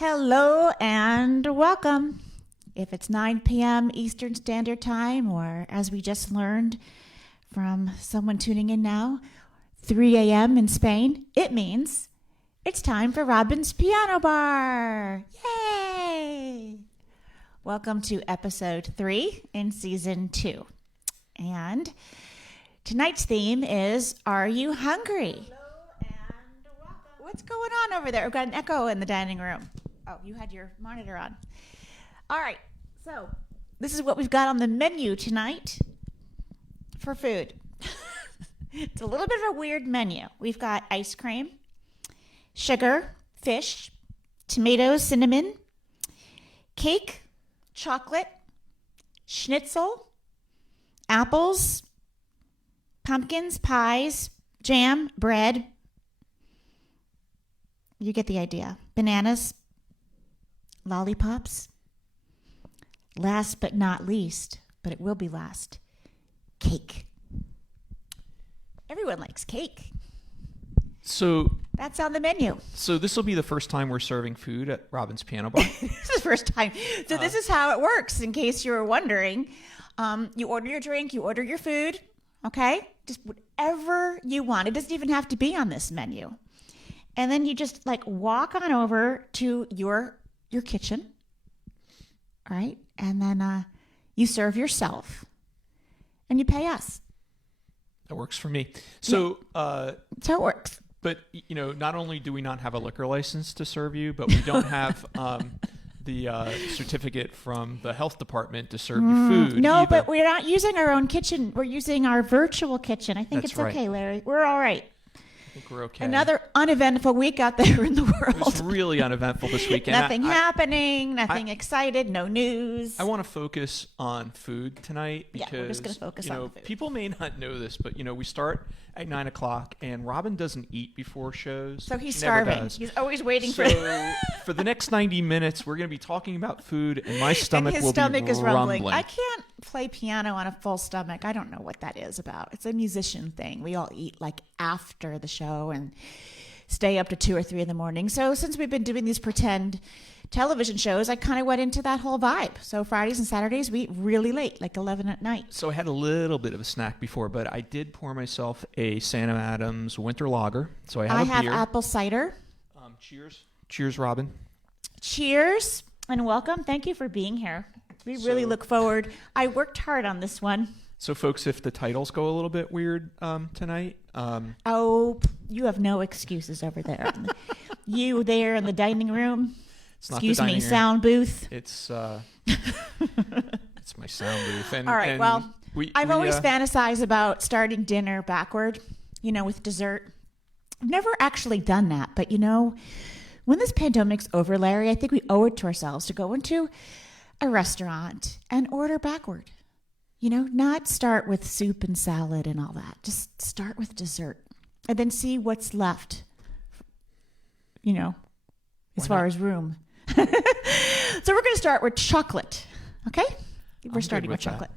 Hello and welcome. If it's 9 p.m. Eastern Standard Time, or as we just learned from someone tuning in now, 3 a.m. in Spain, it means it's time for Robin's Piano Bar. Yay! Welcome to episode 3 in season 2. And tonight's theme is, Are You Hungry? Hello and welcome. What's going on over there? We've got an echo in the dining room. Oh, you had your monitor on. All right, so this is what we've got on the menu tonight for food. It's a little bit of a weird menu. We've got ice cream, sugar, fish, tomatoes, cinnamon, cake, chocolate, schnitzel, apples, pumpkins, pies, jam, bread. You get the idea. Bananas, lollipops. Last but not least, but it will be last, cake. Everyone likes cake. So that's on the menu. So this will be the first time we're serving food at Robin's Piano Bar. This is the first time. So this is how it works, in case you were wondering. You order your drink, you order your food, okay? Just whatever you want. It doesn't even have to be on this menu. And then you just walk on over to your kitchen, all right? And then you serve yourself and you pay us. That works for me. So, that's how it works. But, not only do we not have a liquor license to serve you, but we don't have the certificate from the health department to serve you food. No, either. but we're not using our own kitchen. We're using our virtual kitchen. I think That's it's right. okay, Larry. We're all right. I think we're okay. Another uneventful week out there in the world. It was really uneventful this weekend. Nothing happening, nothing excited, no news. I want to focus on food tonight because we're just going to focus on the food. People may not know this, but we start at 9 o'clock and Robin doesn't eat before shows. So he's She never starving. does. He's always waiting for for the next 90 minutes, we're going to be talking about food, and my stomach and his will stomach be is rumbling. rumbling. I can't play piano on a full stomach. I don't know what that is about. It's a musician thing. We all eat after the show and stay up to 2 or 3 in the morning. So since we've been doing these pretend television shows, I kind of went into that whole vibe. So Fridays and Saturdays, we eat really late, 11 at night. So I had a little bit of a snack before, but I did pour myself a Sam Adams winter lager. So I have a beer. Apple cider. Cheers. Cheers, Robin. Cheers and welcome. Thank you for being here. We really look forward. I worked hard on this one. So, folks, if the titles go a little bit weird tonight. You have no excuses over there. You there in the dining room. Excuse me, sound booth. It's it's my sound booth. All right. Well, I've always fantasized about starting dinner backward, with dessert. I've never actually done that, but when this pandemic's over, Larry, I think we owe it to ourselves to go into a restaurant and order backward. Not start with soup and salad and all that. Just start with dessert and then see what's left, as far as room. So we're going to start with chocolate, okay? We're starting with chocolate.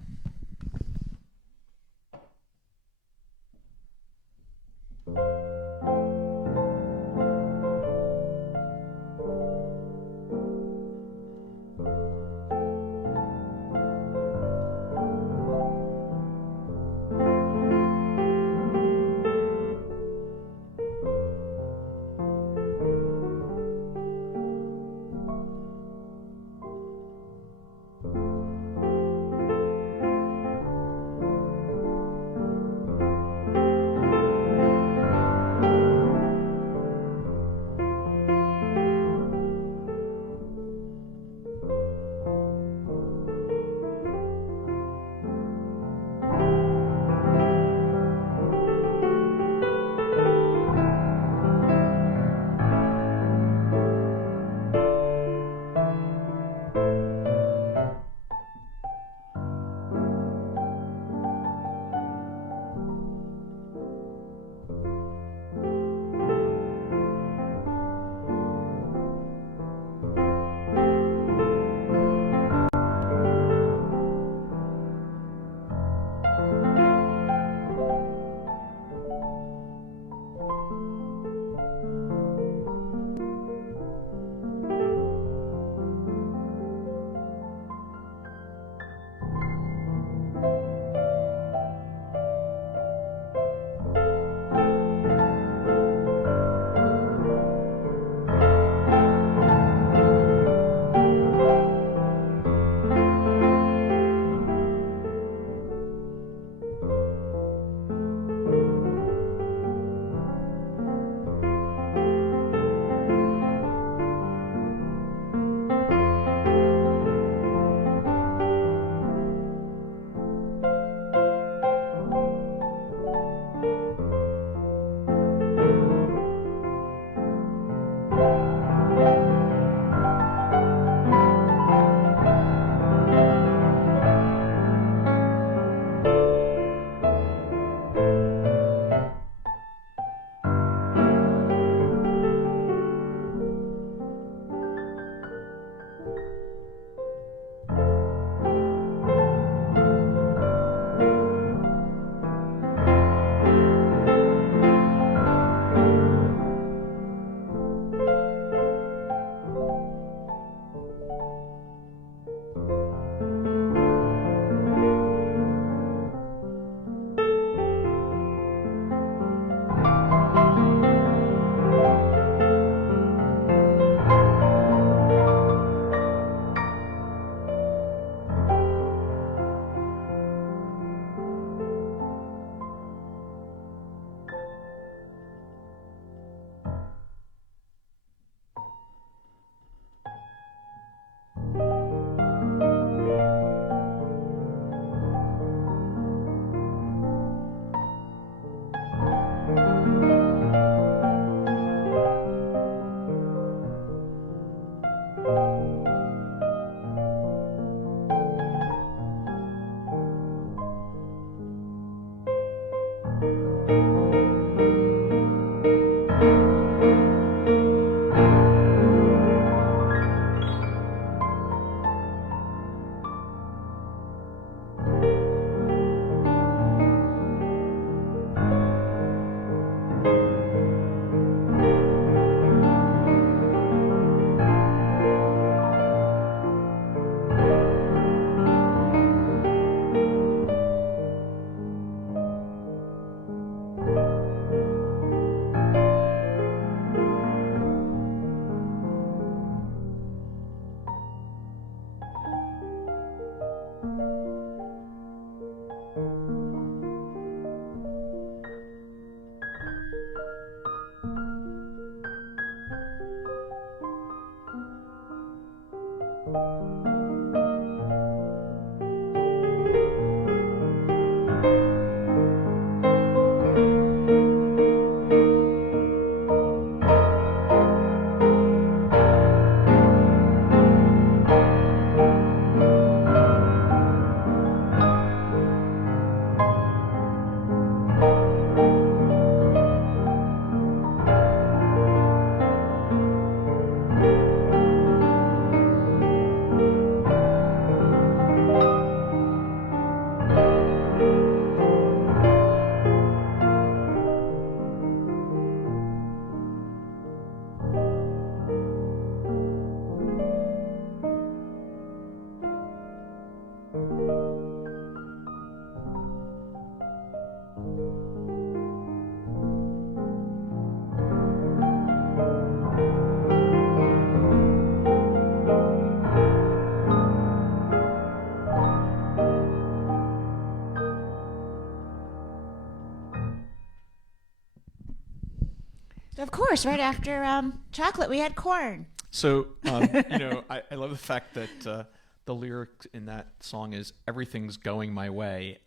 Of course, right after chocolate, we had corn. So, I love the fact that the lyric in that song is "Everything's going my way."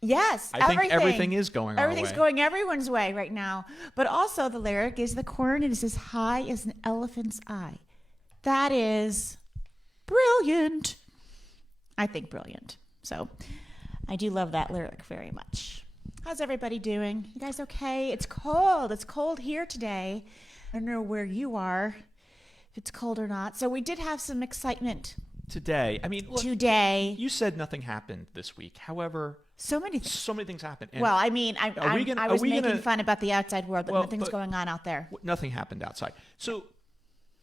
Yes, I think everything is going our way. Everything's going everyone's way right now. But also the lyric is the corn is as high as an elephant's eye. That is brilliant. I think brilliant. So I do love that lyric very much. How's everybody doing? You guys okay? It's cold. It's cold here today. I don't know where you are, if it's cold or not. So we did have some excitement today. I mean, look, today. You said nothing happened this week. However, so many things happened. And well, I mean, I was making fun about the outside world, but nothing's going on out there. Nothing happened outside. So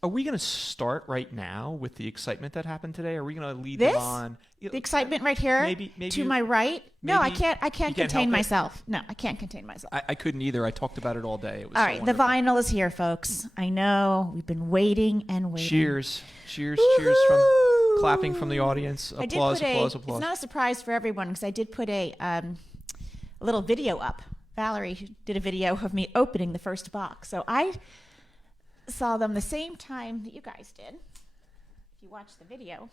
are we going to start right now with the excitement that happened today? Are we going to lead them on? The excitement right here maybe to my right? No, I can't contain myself. No, I can't contain myself. I couldn't either. I talked about it all day. It was all right, the vinyl is here, folks. I know. We've been waiting and waiting. Cheers. Cheers. Woo-hoo! Cheers from clapping from the audience. Applause. It's not a surprise for everyone because I did put a little video up. Valerie did a video of me opening the first box. So I saw them the same time that you guys did. If you watched the video.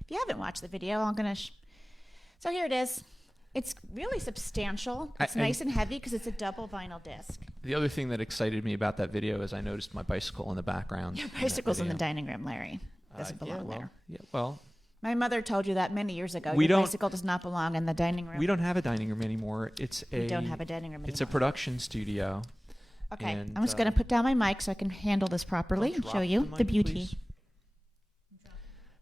If you haven't watched the video, I'm going to... So here it is. It's really substantial. It's nice and heavy because it's a double vinyl disc. The other thing that excited me about that video is I noticed my bicycle in the background. Your bicycle's in the dining room, Larry. Doesn't belong there. Yeah, well... My mother told you that many years ago. Your bicycle does not belong in the dining room. We don't have a dining room anymore. We don't have a dining room anymore. It's a production studio. Okay, and, I'm just going to put down my mic so I can handle this properly and show you the beauty. Please.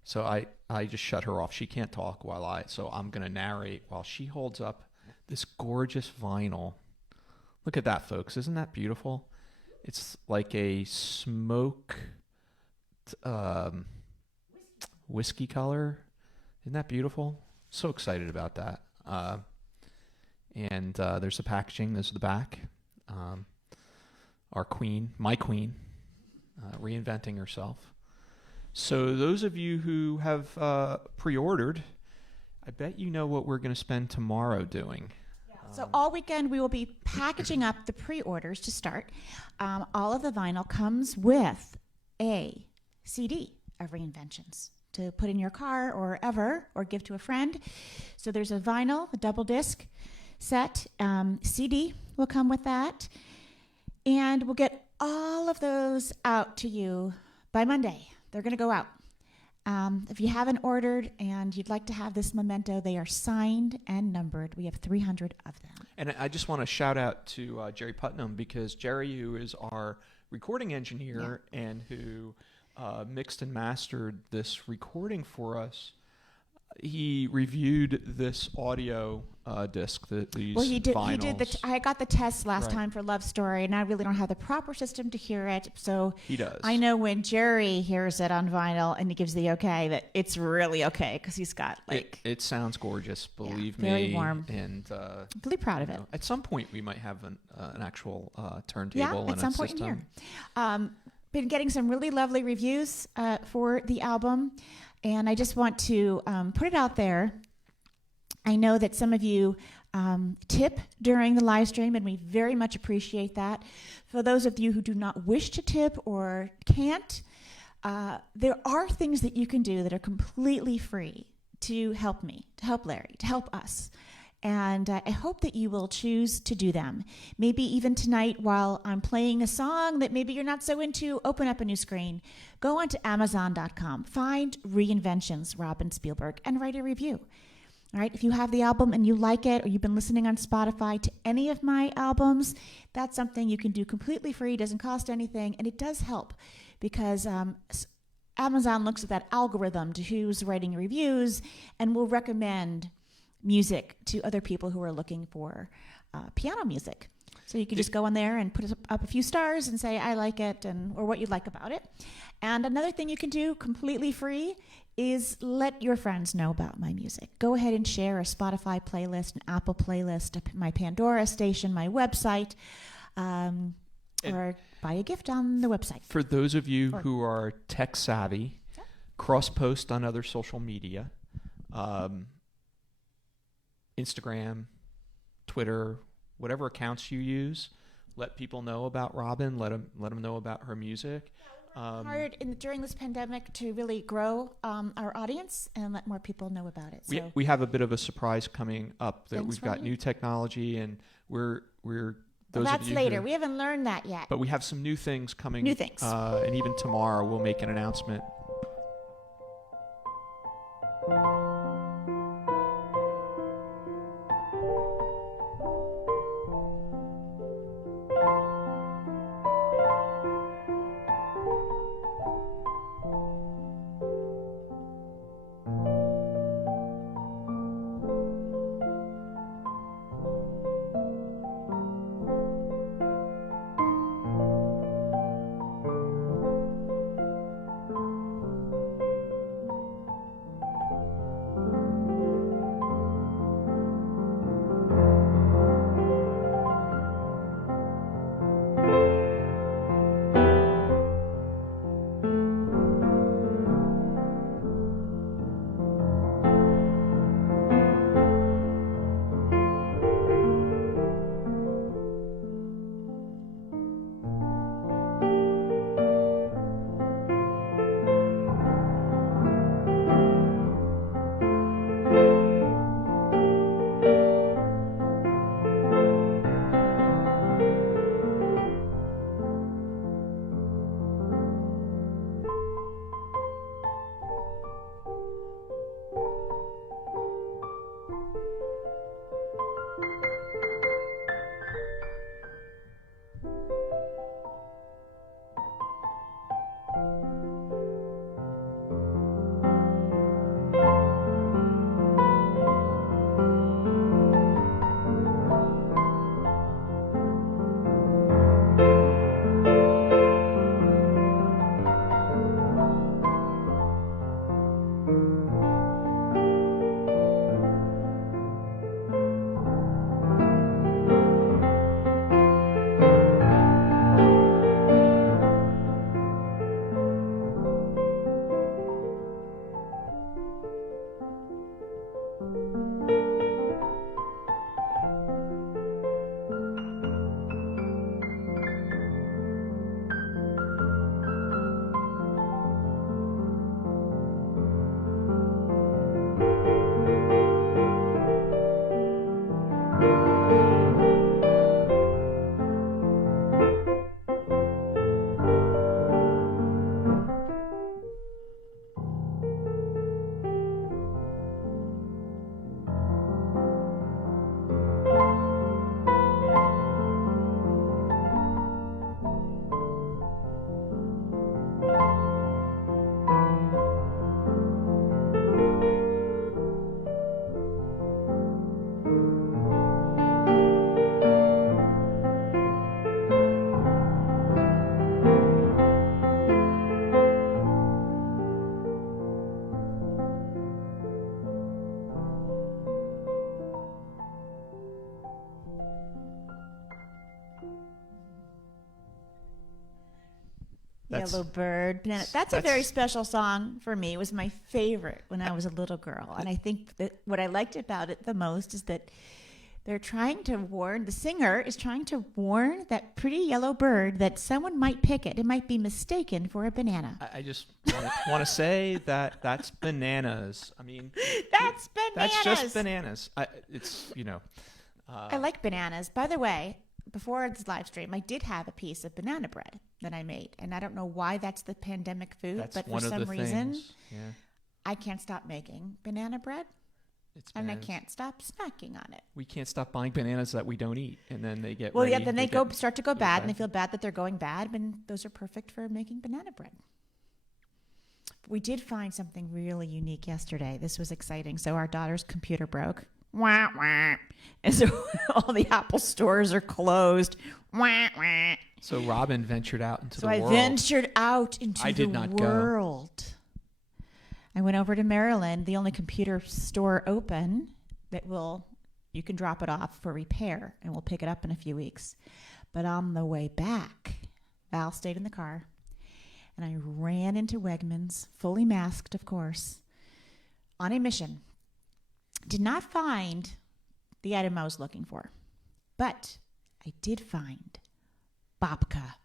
So I just shut her off. She can't talk so I'm going to narrate while she holds up this gorgeous vinyl. Look at that, folks. Isn't that beautiful? It's like a smoke whiskey color. Isn't that beautiful? So excited about that. And there's the packaging. There's the back. Our queen, my queen, reinventing herself. So those of you who have pre-ordered, I bet you know what we're going to spend tomorrow doing. Yeah. So all weekend we will be packaging up the pre-orders to start. All of the vinyl comes with a CD of Reinventions to put in your car or wherever or give to a friend. So there's a vinyl, a double disc set. CD will come with that. And we'll get all of those out to you by Monday. They're going to go out. If you haven't ordered and you'd like to have this memento, they are signed and numbered. We have 300 of them. And I just want to shout out to Jerry Putnam, because Jerry, who is our recording engineer and who mixed and mastered this recording for us, he reviewed this audio disc, these Well, he did. vinyls. He did I got the test last Right. time for Love Story, and I really don't have the proper system to hear it. So He does. I know when Jerry hears it on vinyl and he gives the okay, that it's really okay, because he's got like. It sounds gorgeous, believe very me. warm. And I'm really proud of it. at some point, we might have an actual turntable and at some a point system. in here. Been getting some really lovely reviews for the album, and I just want to put it out there. I know that some of you tip during the live stream, and we very much appreciate that. For those of you who do not wish to tip or can't, there are things that you can do that are completely free to help me, to help Larry, to help us. And I hope that you will choose to do them. Maybe even tonight while I'm playing a song that maybe you're not so into, open up a new screen. Go onto Amazon.com, find Reinventions, Robin Spielberg, and write a review. All right, if you have the album and you like it, or you've been listening on Spotify to any of my albums, that's something you can do completely free, doesn't cost anything, and it does help because Amazon looks at that algorithm to who's writing reviews and will recommend music to other people who are looking for piano music. So you can just go on there and put up a few stars and say, I like it, or what you like about it. And another thing you can do completely free is let your friends know about my music. Go ahead and share a Spotify playlist, an Apple playlist, my Pandora station, my website, or buy a gift on the website. For those of you who are tech savvy, cross-post on other social media, Instagram, Twitter, whatever accounts you use, let people know about Robin. Let them know about her music. Hard during this pandemic to really grow our audience and let more people know about it. So We have a bit of a surprise coming up that Thanks we've for got you. new technology, and we're those that's of you later. who- We haven't learned that yet. But we have some new things coming. New things. And even tomorrow we'll make an announcement. Yellow Bird. That's a very special song for me. It was my favorite when I was a little girl. And I think that what I liked about it the most is that they're trying to warn, the singer is trying to warn that pretty yellow bird that someone might pick it. It might be mistaken for a banana. I just want to say that that's bananas. I mean, that's bananas. That's just bananas. I like bananas. By the way, before this live stream, I did have a piece of banana bread that I made. And I don't know why that's the pandemic food, but for some reason, I can't stop making banana bread. And I can't stop snacking on it. We can't stop buying bananas that we don't eat, and then they get then they start to go bad, and they feel bad that they're going bad, and those are perfect for making banana bread. We did find something really unique yesterday. This was exciting. So our daughter's computer broke. Wah, wah. And so all the Apple stores are closed. Wah, wah. So Robin ventured out into the world. So I ventured out into I did not world. Go. I went over to Maryland, the only computer store open that you can drop it off for repair, and we'll pick it up in a few weeks. But on the way back, Val stayed in the car, and I ran into Wegmans, fully masked, of course, on a mission. Did not find the item I was looking for, but I did find babka.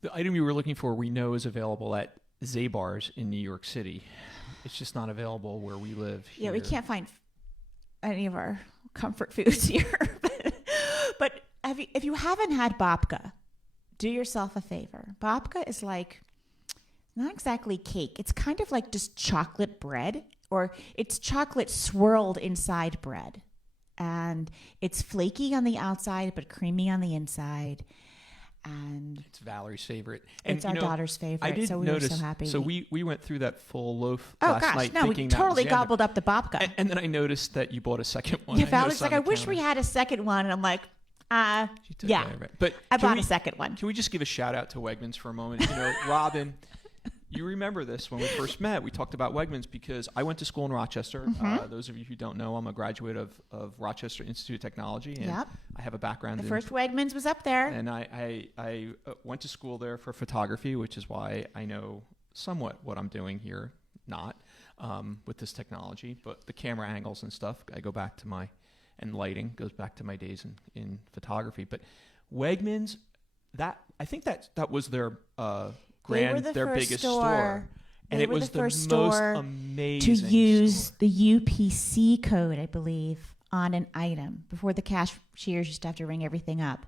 The item you were looking for, we know, is available at Zabar's in New York City. It's just not available where we live here. Yeah, we can't find any of our comfort foods here. But if you haven't had babka, do yourself a favor. Babka is like, not exactly cake. It's kind of like just chocolate bread, or it's chocolate swirled inside bread. And it's flaky on the outside, but creamy on the inside. And it's Valerie's favorite. And it's our daughter's favorite. I did so we notice, were so happy. So we went through that full loaf last night. No, we totally gobbled up the babka. And then I noticed that you bought a second one. Yeah, Valerie's like, I wish we had a second one. And I'm like, yeah. But I bought a second one. Can we just give a shout out to Wegmans for a moment? Robin, you remember this when we first met. We talked about Wegmans because I went to school in Rochester. Mm-hmm. Those of you who don't know, I'm a graduate of Rochester Institute of Technology. And I have a background The first Wegmans was up there. And I went to school there for photography, which is why I know somewhat what I'm doing here, not with this technology. But the camera angles and stuff, I go back to and lighting goes back to my days in photography. But Wegmans, I think that was their their biggest store. And it was the most amazing to use store. The UPC code, I believe, on an item. Before the cashiers used to have to ring everything up.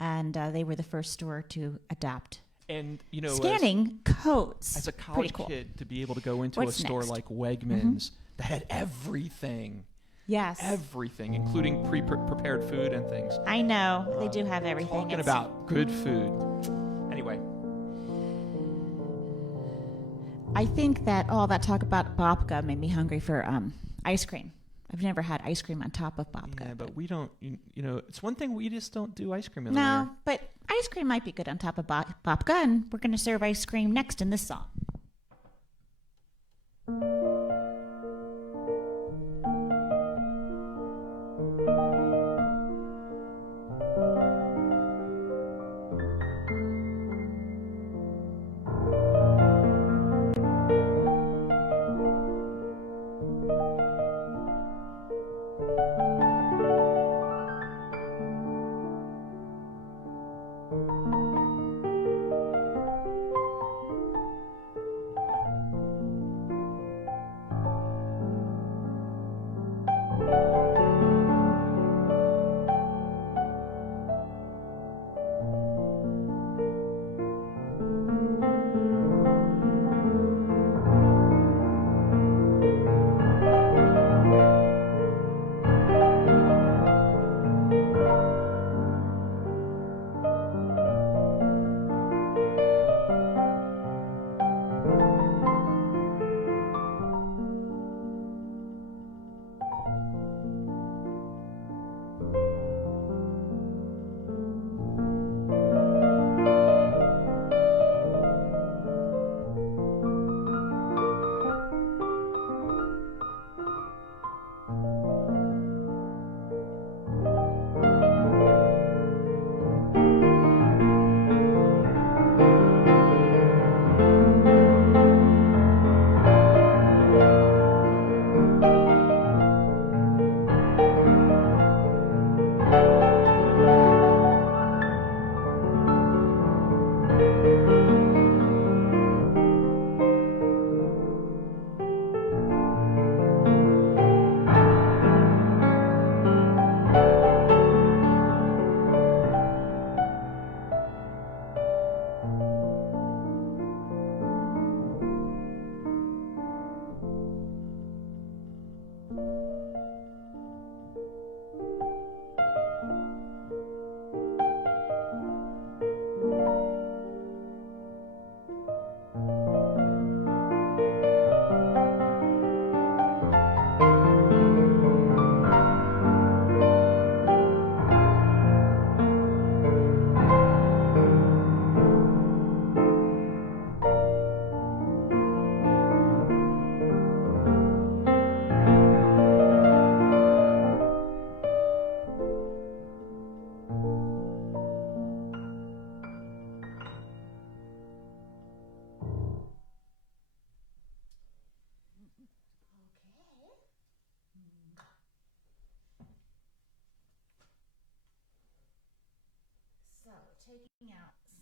And they were the first store to adopt. And, scanning codes. As a college kid, to be able to go into a store like Wegmans that had everything. Yes. Everything, including prepared food and things. I know. They do have everything. Talking about good food. Anyway. I think that all that talk about babka made me hungry for ice cream. I've never had ice cream on top of babka. Yeah, but we don't, it's one thing we just don't do ice cream in No, but ice cream might be good on top of babka, and we're going to serve ice cream next in this song.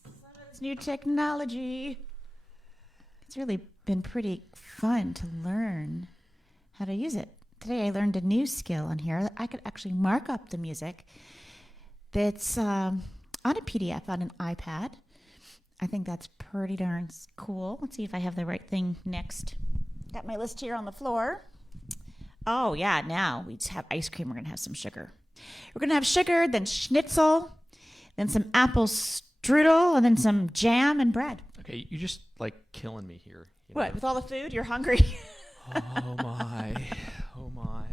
Some of this new technology. It's really been pretty fun to learn how to use it. Today I learned a new skill on here that I could actually mark up the music that's on a PDF on an iPad. I think that's pretty darn cool. Let's see if I have the right thing next. Got my list here on the floor. Oh, yeah, now we just have ice cream. We're going to have some sugar. We're going to have sugar, then schnitzel, then some apple strudel, and then some jam and bread. Okay, you just like killing me here. What, with all the food? You're hungry? Oh, my. Oh, my.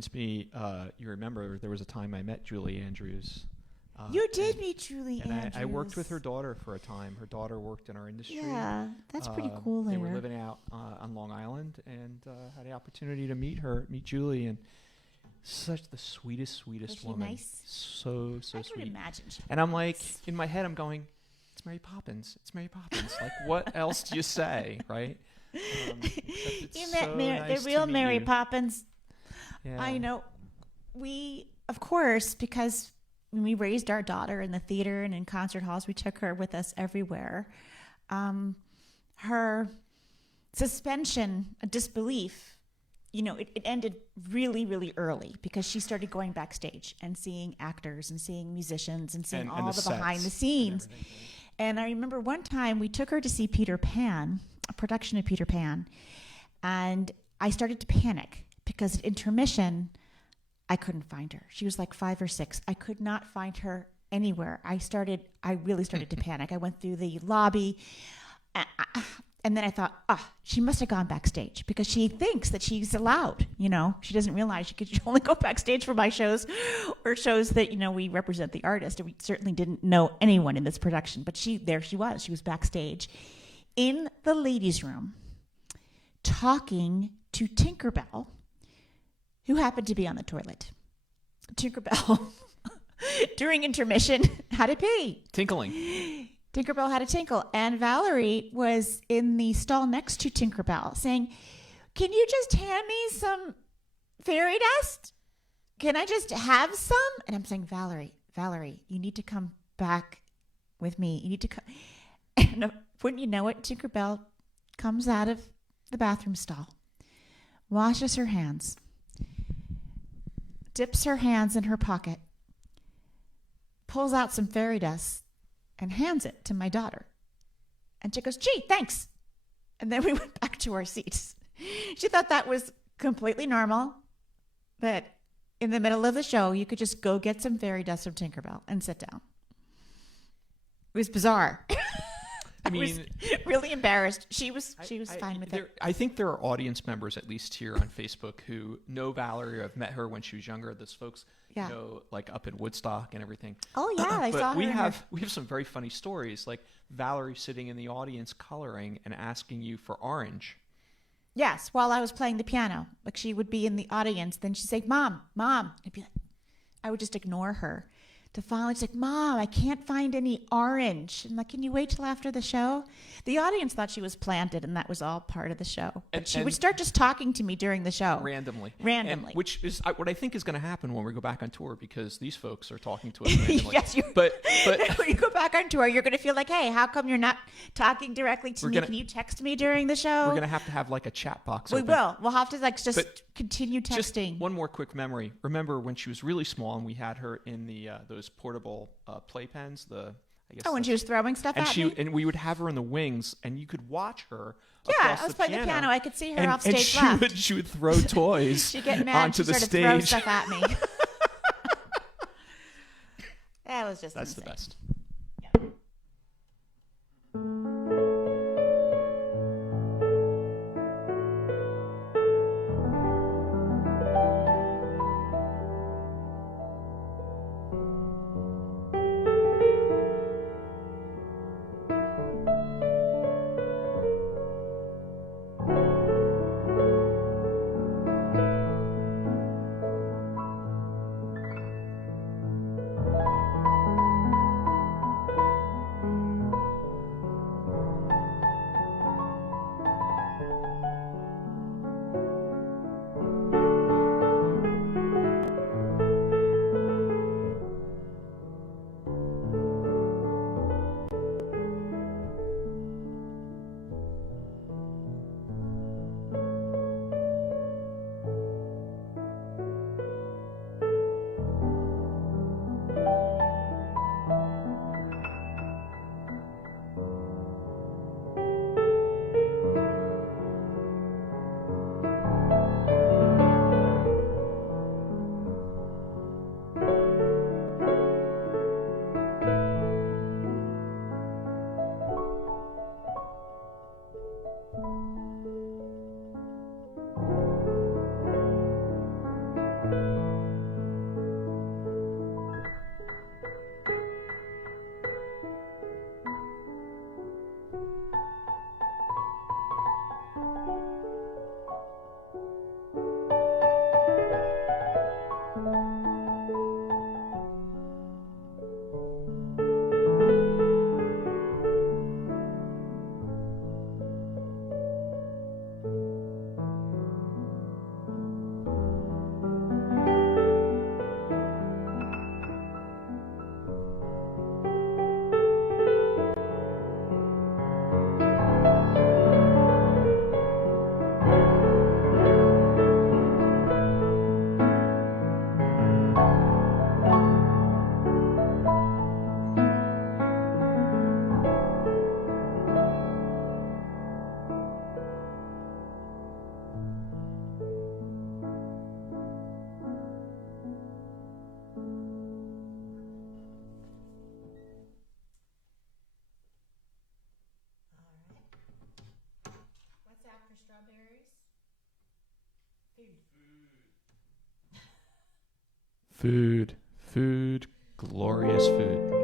reminds me, you remember there was a time I met Julie Andrews. You did meet Julie Andrews. I worked with her daughter for a time. Her daughter worked in our industry. Yeah, that's pretty cool there. They were living out on Long Island, and had the opportunity to meet Julie, and such the sweetest woman. Nice? So I sweet. would imagine. And I'm like, in my head, I'm going, it's Mary Poppins. It's Mary Poppins. Like, what else do you say, right? You met nice the real Mary you. Poppins. Yeah. I know. We, of course, because when we raised our daughter in the theater and in concert halls, we took her with us everywhere. Her suspension of disbelief, it ended really, really early because she started going backstage and seeing actors and seeing musicians and seeing all the behind the scenes. And I remember one time we took her to see Peter Pan, a production of Peter Pan, and I started to panic because at intermission, I couldn't find her. She was like 5 or 6. I could not find her anywhere. I really started to panic. I went through the lobby, and then I thought, she must have gone backstage because she thinks that she's allowed. She doesn't realize she could only go backstage for my shows or shows that we represent the artist. And we certainly didn't know anyone in this production, but there she was. She was backstage in the ladies' room talking to Tinkerbell, who happened to be on the toilet. Tinkerbell, during intermission, had to pee. Tinkling. Tinkerbell had to tinkle. And Valerie was in the stall next to Tinkerbell saying, can you just hand me some fairy dust? Can I just have some? And I'm saying, Valerie, you need to come back with me. You need to come. And wouldn't you know it, Tinkerbell comes out of the bathroom stall, washes her hands, dips her hands in her pocket, pulls out some fairy dust, and hands it to my daughter. And she goes, gee, thanks. And then we went back to our seats. She thought that was completely normal, that in the middle of the show, you could just go get some fairy dust from Tinkerbell and sit down. It was bizarre. I was really embarrassed. She was fine with it. I think there are audience members, at least here on Facebook, who know Valerie or have met her when she was younger. Those folks, like up in Woodstock and everything. Oh yeah, I saw her. We have some very funny stories, like Valerie sitting in the audience coloring and asking you for orange. Yes, while I was playing the piano, like she would be in the audience, then she'd say, "Mom," I'd be like, I would just ignore her. To finally, she's like, Mom, I can't find any orange. And like, can you wait till after the show? The audience thought she was planted, and that was all part of the show. But she would start just talking to me during the show. Randomly. And which is what I think is going to happen when we go back on tour, because these folks are talking to us randomly. Yes, but when you go back on tour, you're going to feel like, hey, how come you're not talking directly to me? Can you text me during the show? We're going to have like a chat box We open. will. We'll have to continue texting. Just one more quick memory. Remember when she was really small and we had her in the those portable playpens, when she was throwing stuff at me? And we would have her in the wings, and you could watch her. Yeah, I was playing the piano. I could see her off stage left. She would throw toys She'd get mad onto the stage. Throw stuff at me. That was just That's insane. the best. Food, food, glorious food.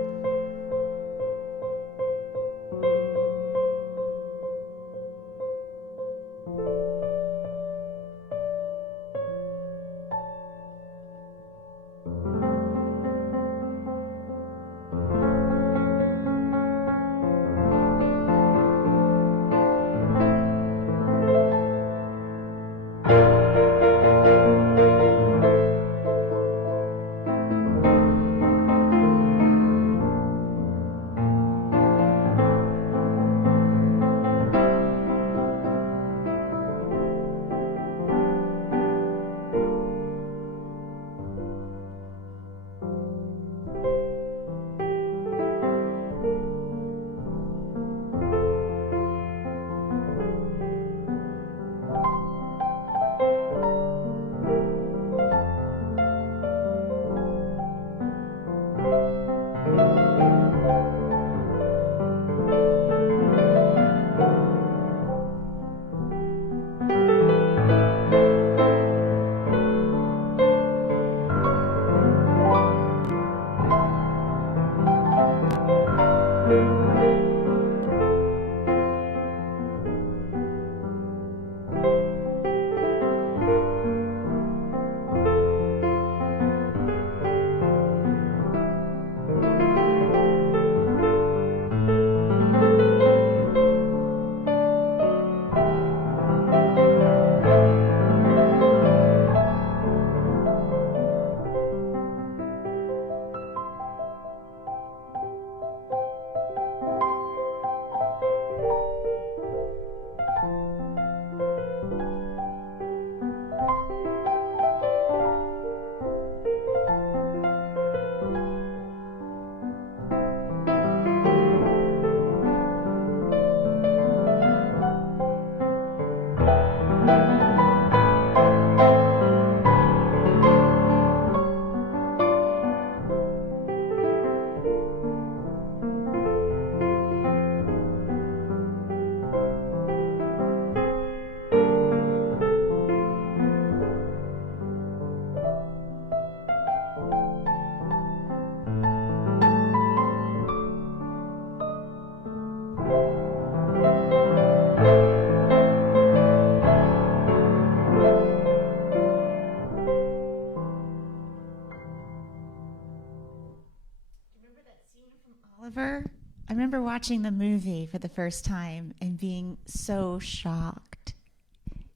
Oliver, I remember watching the movie for the first time and being so shocked.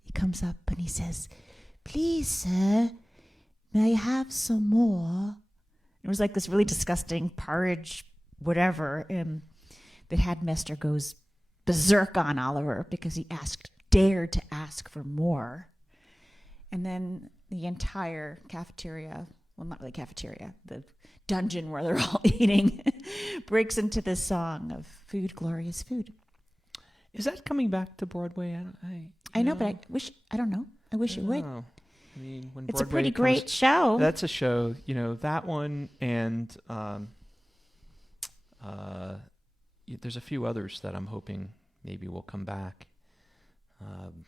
He comes up and he says, "Please, sir, may I have some more?" It was like this really disgusting porridge, whatever. The headmaster goes berserk on Oliver because he dared to ask for more. And then the entire cafeteria, well, not really cafeteria, the dungeon where they're all eating, breaks into this song of food, glorious food. Is that coming back to Broadway? I know, but I don't know. I wish it would. I mean, when It's Broadway a pretty great show. That's a show, that one, and there's a few others that I'm hoping maybe will come back.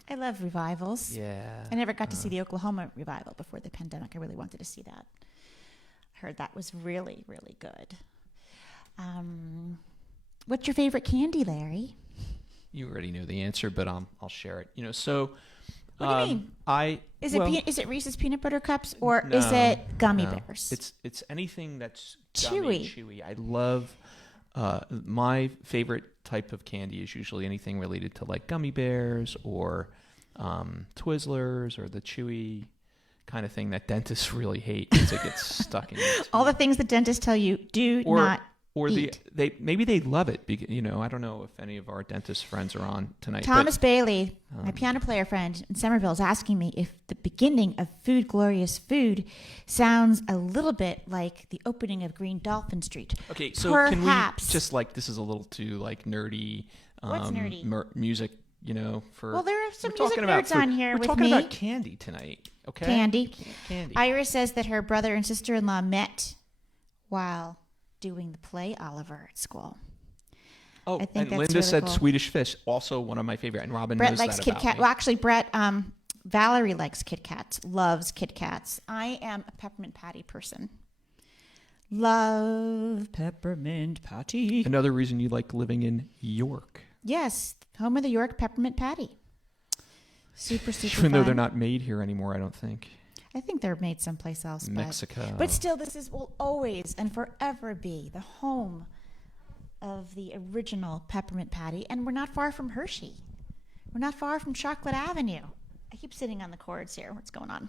I love revivals. Yeah. I never got to see the Oklahoma revival before the pandemic. I really wanted to see that. I heard that was really, really good. What's your favorite candy, Larry? You already know the answer, but I'll share it. What do you mean? Is it Reese's peanut butter cups or is it gummy bears? It's anything that's chewy. I love my favorite type of candy is usually anything related to like gummy bears or Twizzlers or the chewy kind of thing that dentists really hate because it gets stuck in your teeth. All the things the dentists tell you not eat. Maybe they love it. I don't know if any of our dentist friends are on tonight. Thomas Bailey, my piano player friend in Somerville, is asking me if the beginning of Food Glorious Food sounds a little bit like the opening of Green Dolphin Street. Okay, so Perhaps. Can we just this is a little too nerdy. What's nerdy? Music, Well, there are some we're music talking about nerds on here with me. We're talking about candy tonight, okay? Candy. Candy. Iris says that her brother and sister-in-law met while doing the play Oliver at school. Oh, I think and that's Linda really said cool. Swedish Fish, also one of my favorite, and Robin Brett knows likes that Kit about Kat. me. Well, actually, Brett Valerie likes Kit Kats, loves Kit Kats. I am a peppermint patty person. Love peppermint patty. Another reason you like living in York. Yes, home of the York peppermint patty. Super, super Even though fun. they're not made here anymore, I don't think. I think they're made someplace else. Mexico. But still, will always and forever be the home of the original peppermint patty. And we're not far from Hershey. We're not far from Chocolate Avenue. I keep sitting on the cords here. What's going on?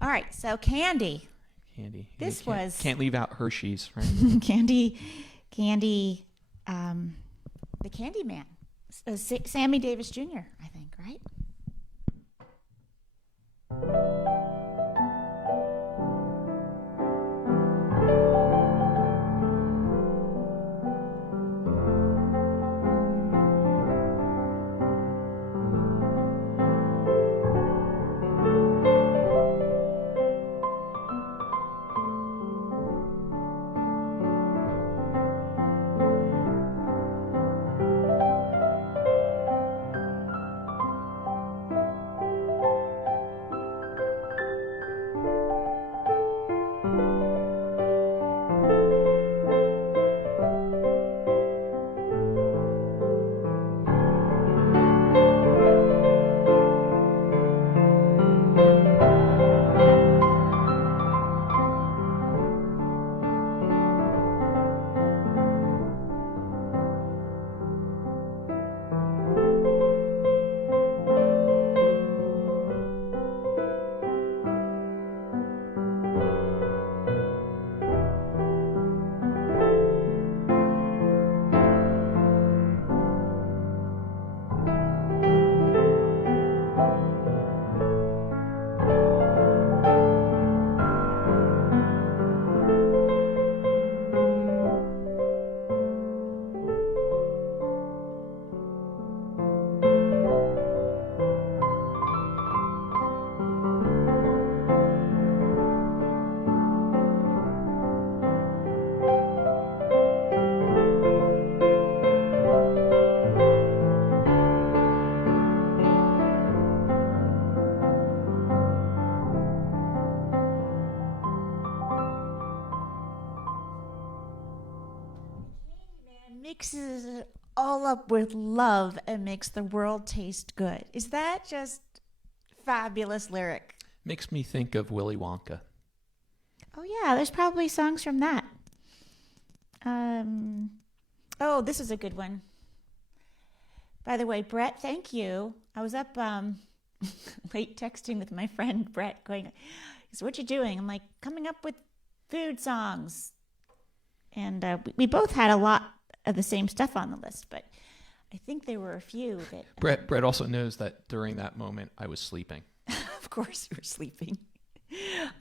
All right, so candy. Candy. This can't leave out Hershey's, right? Candy, the Candy Man. Sammy Davis Jr., I think, right? Mixes it all up with love and makes the world taste good. Is that just fabulous lyric? Makes me think of Willy Wonka. Oh yeah, there's probably songs from that. Oh, this is a good one. By the way, Brett, thank you. I was up late texting with my friend Brett going, so what you doing? I'm like, coming up with food songs. And we both had a lot of the same stuff on the list, but I think there were a few that... Brett also knows that during that moment, I was sleeping. Of course you were sleeping.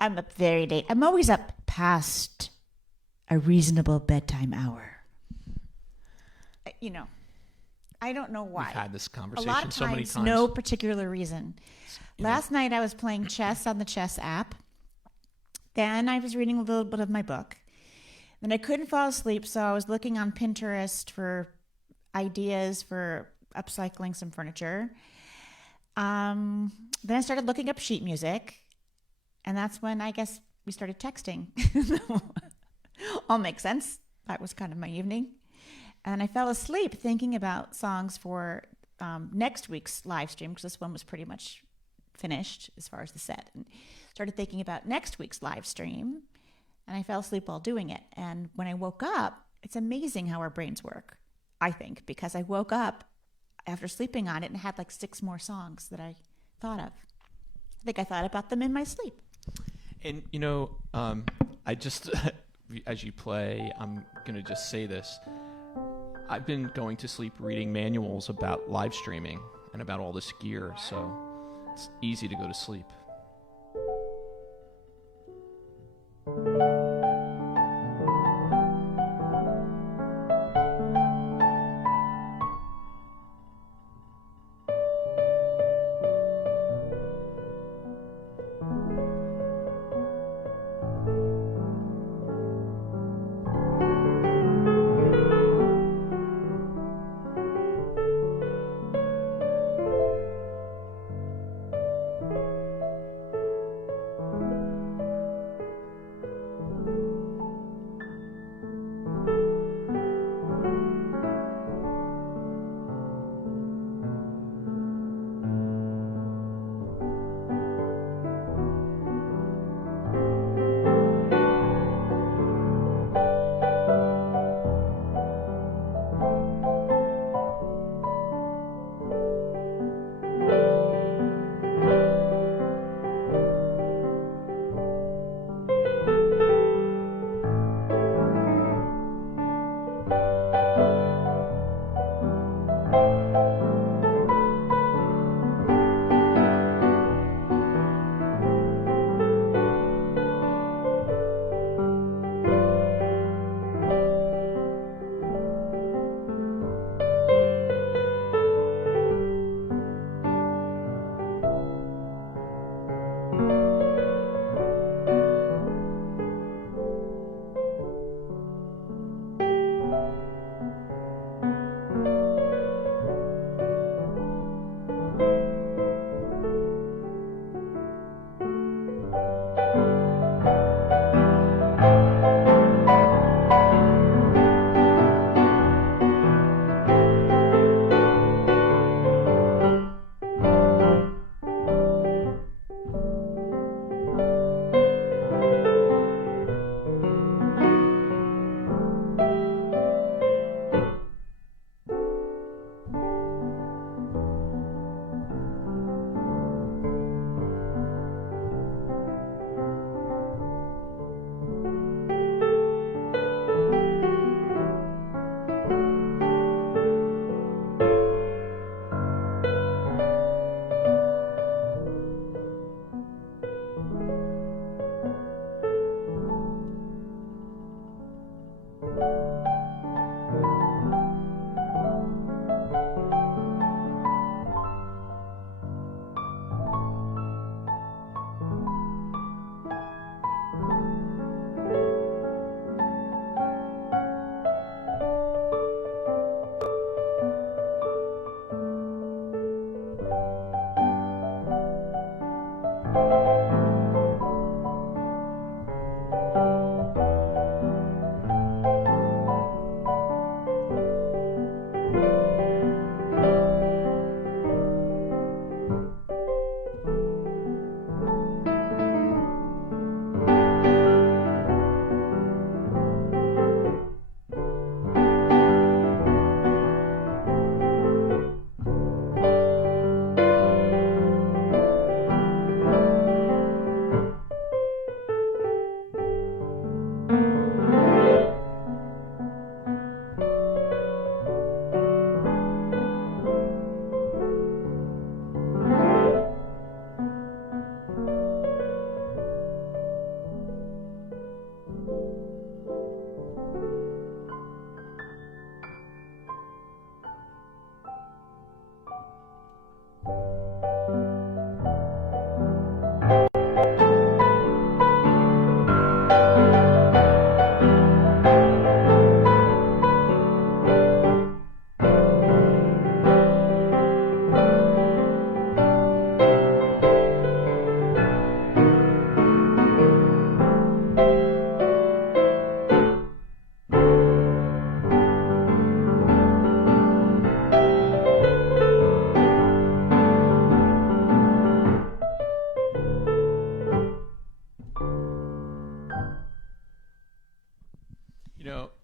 I'm up very late. I'm always up past a reasonable bedtime hour. You know, I don't know why. We've had this conversation a lot of so many times. No particular reason. Last night I was playing chess on the chess app. Then I was reading a little bit of my book. Then I couldn't fall asleep, so I was looking on Pinterest for ideas for upcycling some furniture. Then I started looking up sheet music, and that's when I guess we started texting. All makes sense. That was kind of my evening. And I fell asleep thinking about songs for next week's live stream, because this one was pretty much finished as far as the set. And started thinking about next week's live stream, and I fell asleep while doing it. And when I woke up, it's amazing how our brains work, I think, because I woke up after sleeping on it and had like 6 more songs that I thought of. I think I thought about them in my sleep. And, you know, I just, as you play, I'm going to just say this. I've been going to sleep reading manuals about live streaming and about all this gear, so it's easy to go to sleep.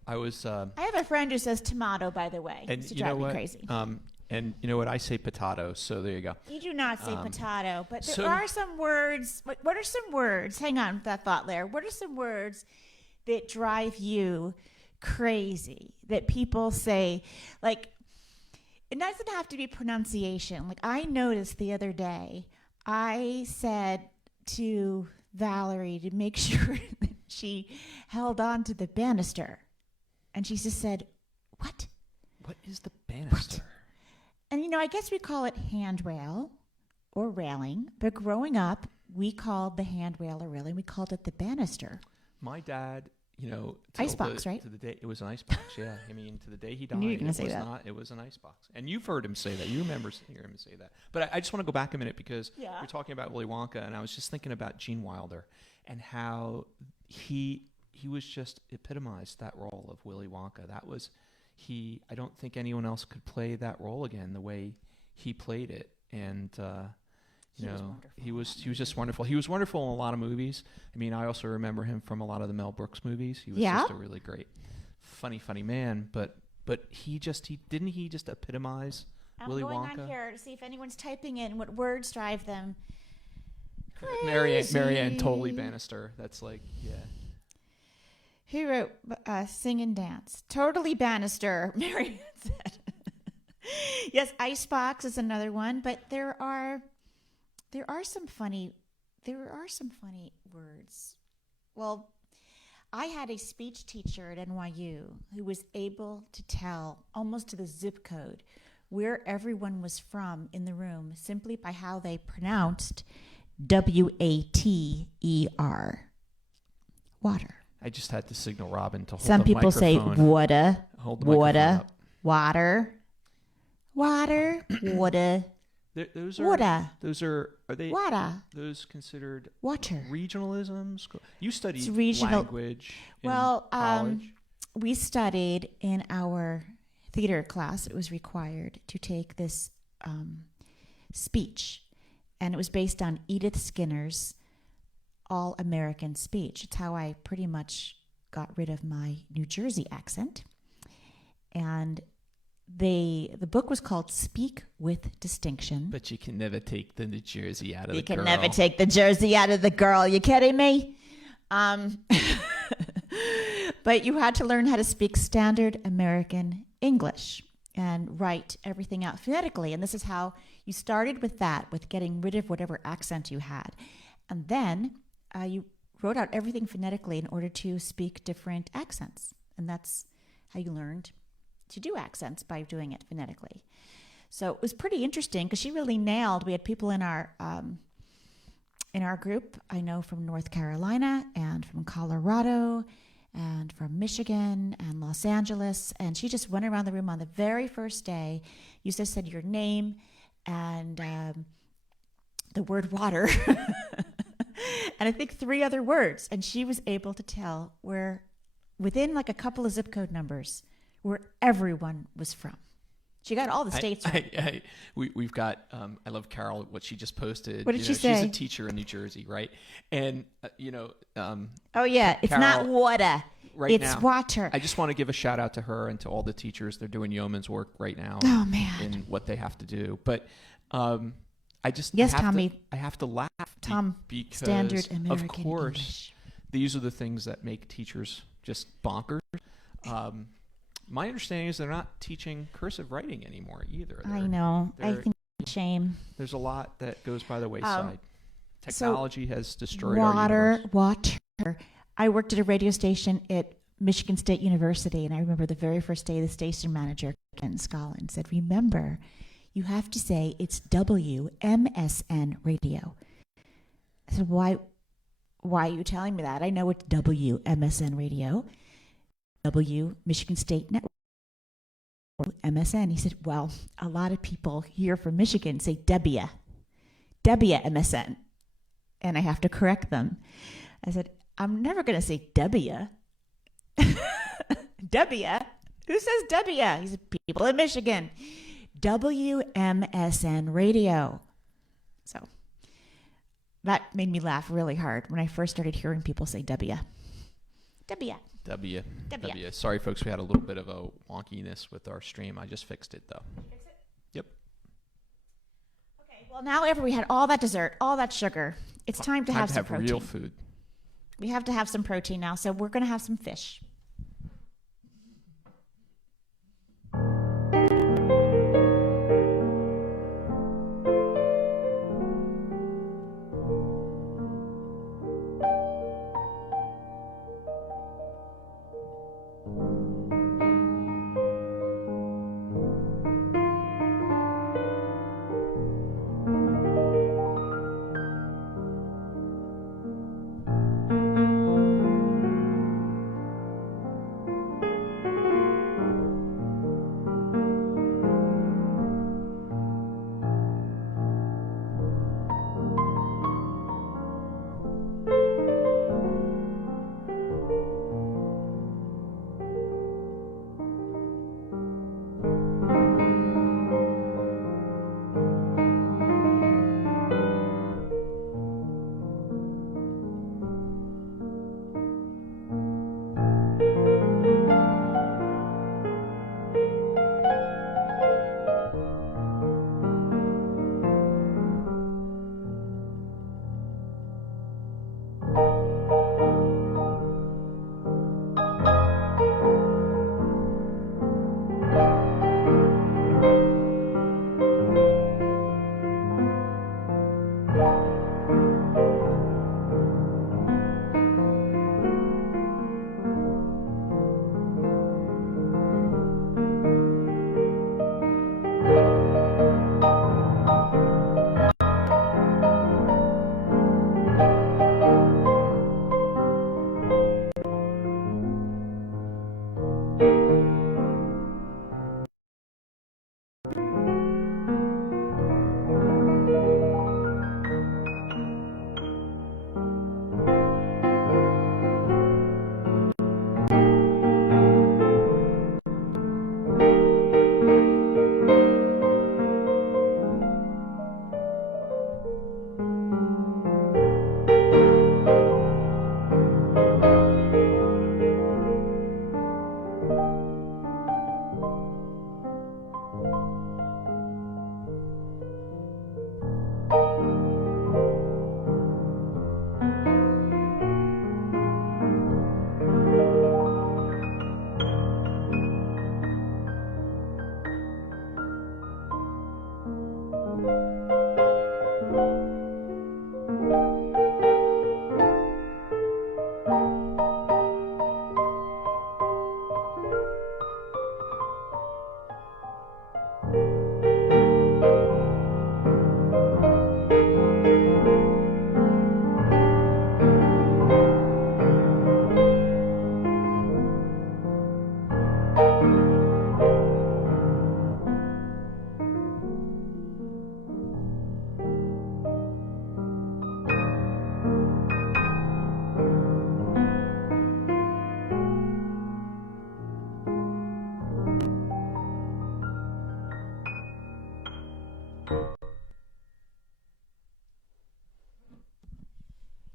I was. I have a friend who says tomato, by the way. And to you know drive me what? crazy. And you know what? I say potato, so there you go. You do not say potato, but there so- are some words. What are some words? Hang on with that thought, Lair. What are some words that drive you crazy that people say? Like, it doesn't have to be pronunciation. Like, I noticed the other day, I said to Valerie to make sure that she held on to the banister. And she just said, "What? What is the banister?" And, I guess we call it handrail or railing. But growing up, we called the handrail or railing, we called it the banister. My dad, Icebox, right? To the day it was an icebox. Yeah, I mean, to the day he died, knew you were gonna say that. It was an icebox. And you've heard him say that. You remember hearing him say that. But I just want to go back a minute because we're talking about Willy Wonka, and I was just thinking about Gene Wilder and how he was just epitomized that role of Willy Wonka. That was I don't think anyone else could play that role again the way he played it. And he was just wonderful. He was wonderful in a lot of movies. I mean, I also remember him from a lot of the Mel Brooks movies. He was just a really great, funny man. But he didn't just epitomize Willy Wonka? I'm going on here to see if anyone's typing in what words drive them Marianne totally Bannister. That's like, yeah. Who wrote Sing and Dance? Totally Bannister, Marianne said. Yes, icebox is another one, but there are some funny words. Well, I had a speech teacher at NYU who was able to tell almost to the zip code where everyone was from in the room simply by how they pronounced WATER. Water. I just had to signal Robin to hold Some the people say microphone. water, Hold the microphone water, up. water, water, water, Those are water, are they water, those considered water. regionalisms? You studied It's regional. language Well, in college. we studied in our theater class. It was required to take this speech, and it was based on Edith Skinner's All-American speech. It's how I pretty much got rid of my New Jersey accent. And the book was called Speak with Distinction. But you can never take the New Jersey out of You the can girl. never take the Jersey out of the girl. You kidding me? But you had to learn how to speak standard American English and write everything out phonetically. And this is how you started with that, with getting rid of whatever accent you had. And then you wrote out everything phonetically in order to speak different accents. And that's how you learned to do accents, by doing it phonetically. So it was pretty interesting because she really nailed. We had people in our group, I know, from North Carolina and from Colorado and from Michigan and Los Angeles. And she just went around the room on the very first day. You just said your name and the word water and I think 3 other words. And she was able to tell where, within like a couple of zip code numbers, where everyone was from. She got all the states right. We've got, I love Carol, what she just posted. What did she say? She's a teacher in New Jersey, right? And, oh, yeah, it's Carol, not water. Right it's now, water. I just want to give a shout out to her and to all the teachers. They're doing yeoman's work right now. Oh, man. In what they have to do. But I just Yes, I have Tommy. I have to laugh. Tom, because, standard American of course, English. These are the things that make teachers just bonkers. My understanding is they're not teaching cursive writing anymore either. I know. I think it's a shame. There's a lot that goes by the wayside. So Technology has destroyed our universe. Water. I worked at a radio station at Michigan State University, and I remember the very first day the station manager, Ken Scollin, said, remember, you have to say it's WMSN radio. I said, why are you telling me that? I know it's WMSN radio. W, Michigan State Network, MSN. He said, well, a lot of people here from Michigan say WMSN. And I have to correct them. I said, I'm never going to say W. W? Who says W? He said, people in Michigan. WMSN radio. So that made me laugh really hard when I first started hearing people say W. W. W. Sorry, folks, we had a little bit of a wonkiness with our stream. I just fixed it, though. Did you fix it? Yep. Okay, well, now after we had all that dessert, all that sugar, it's time to have some protein. Real food. We have to have some protein now, so we're going to have some fish.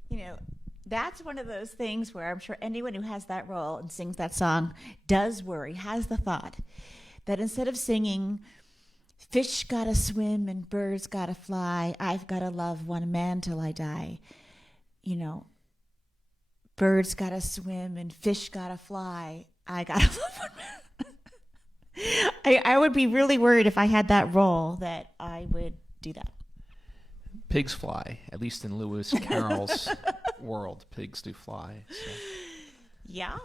You know, that's one of those things where I'm sure anyone who has that role and sings that song does worry, has the thought that instead of singing, fish gotta swim and birds gotta fly, I've gotta love one man till I die, you know, birds gotta swim and fish gotta fly, I gotta love one man. I would be really worried if I had that role that I would do that. Pigs fly, at least in Lewis Carroll's world. Pigs do fly. So. Yeah.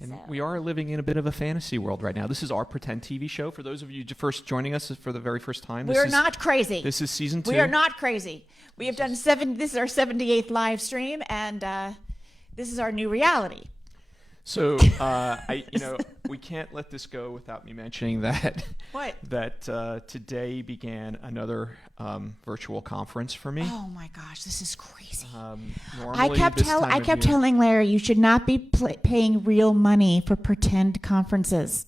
And we are living in a bit of a fantasy world right now. This is our pretend TV show. For those of you first joining us for the very first time, We're not crazy. This is season 2. We are not crazy. We have done this is our 78th live stream, and this is our new reality. So, we can't let this go without me mentioning that. What? That today began another virtual conference for me. Oh my gosh, this is crazy. I kept telling Larry you should not be paying real money for pretend conferences.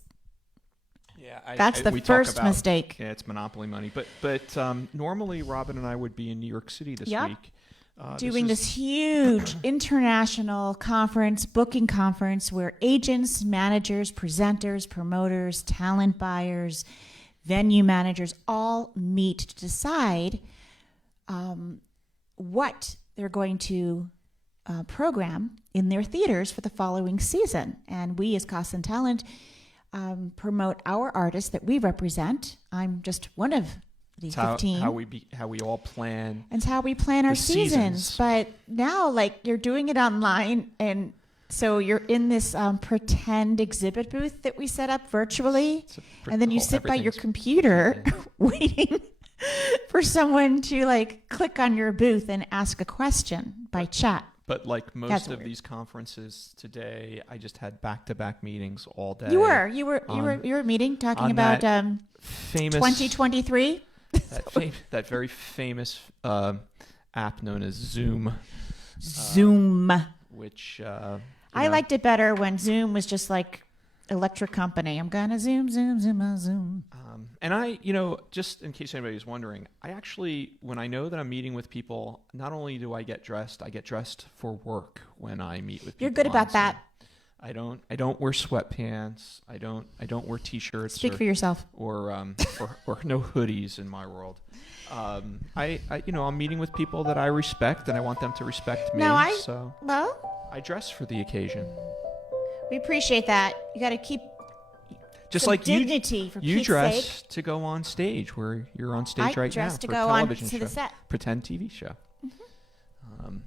Yeah, that's the first mistake. Yeah, it's monopoly money. But normally Robin and I would be in New York City this week. Doing this huge international conference, booking conference, where agents, managers, presenters, promoters, talent buyers, venue managers all meet to decide what they're going to program in their theaters for the following season. And we, as Cost and Talent, promote our artists that we represent. I'm just one of the 15. How we all plan. And it's how we plan our seasons. But now, you're doing it online, and so you're in this pretend exhibit booth that we set up virtually, and then you sit by your computer waiting for someone to click on your booth and ask a question by chat. But like most of these conferences today, I just had back-to-back meetings all day. You were meeting talking about famous 2023. That very famous app known as Zoom. Zoom. Which I liked it better when Zoom was just like electric company. I'm gonna zoom. And I, just in case anybody's wondering, I actually, when I know that I'm meeting with people, not only do I get dressed for work when I meet with people. You're good about that. I don't wear sweatpants. I don't wear t-shirts. Speak for yourself. Or no hoodies in my world. I'm meeting with people that I respect, and I want them to respect me. I dress for the occasion. We appreciate that. You got to keep just like dignity for you Pete's dress sake. to go on stage, where you're on stage right now. I dress to go on to the set. Pretend TV show. Mm-hmm.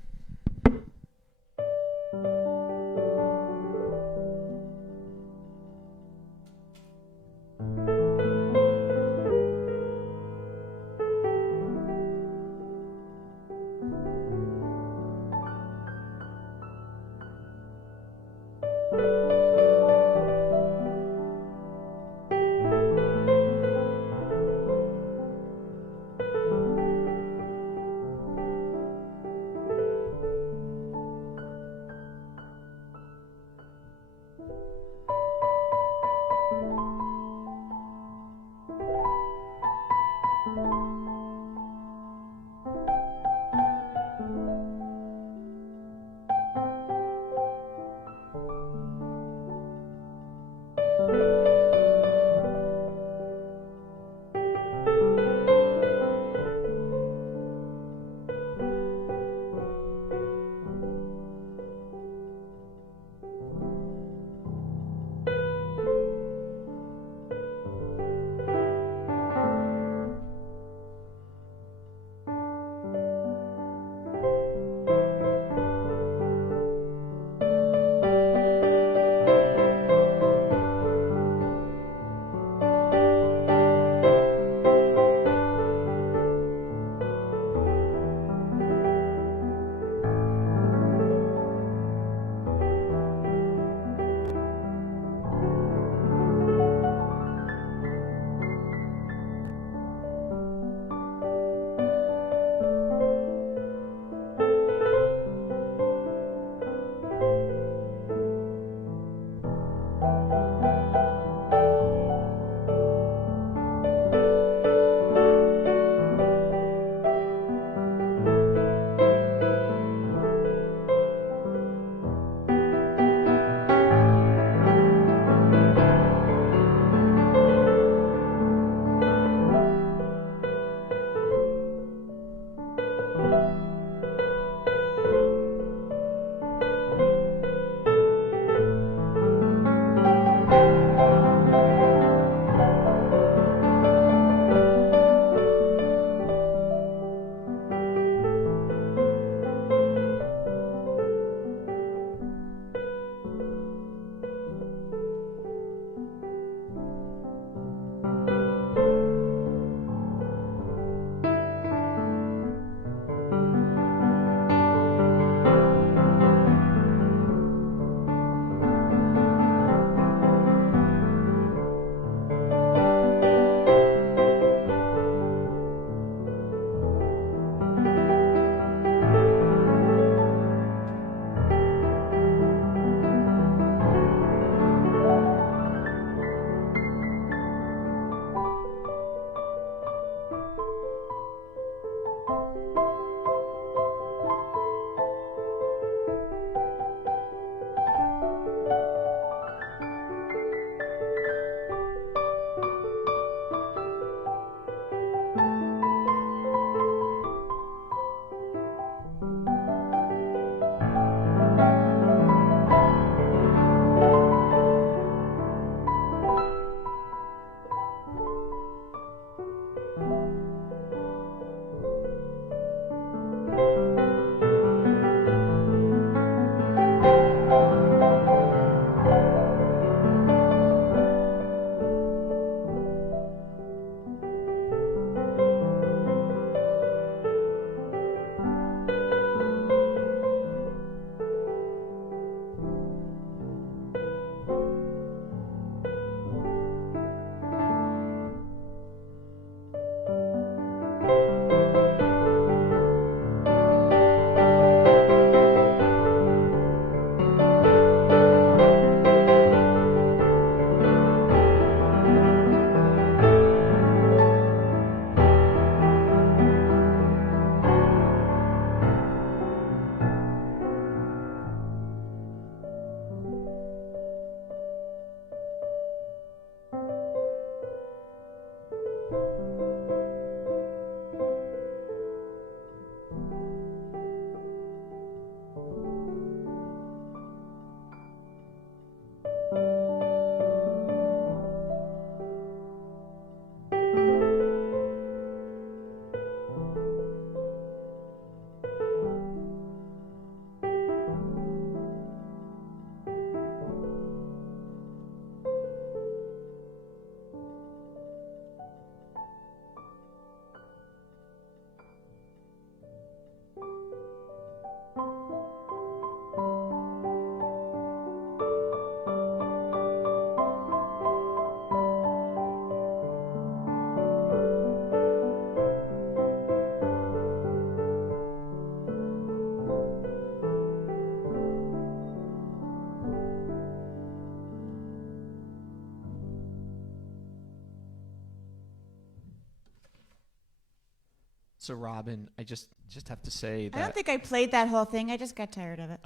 So, Robin, I just have to say that I don't think I played that whole thing. I just got tired of it.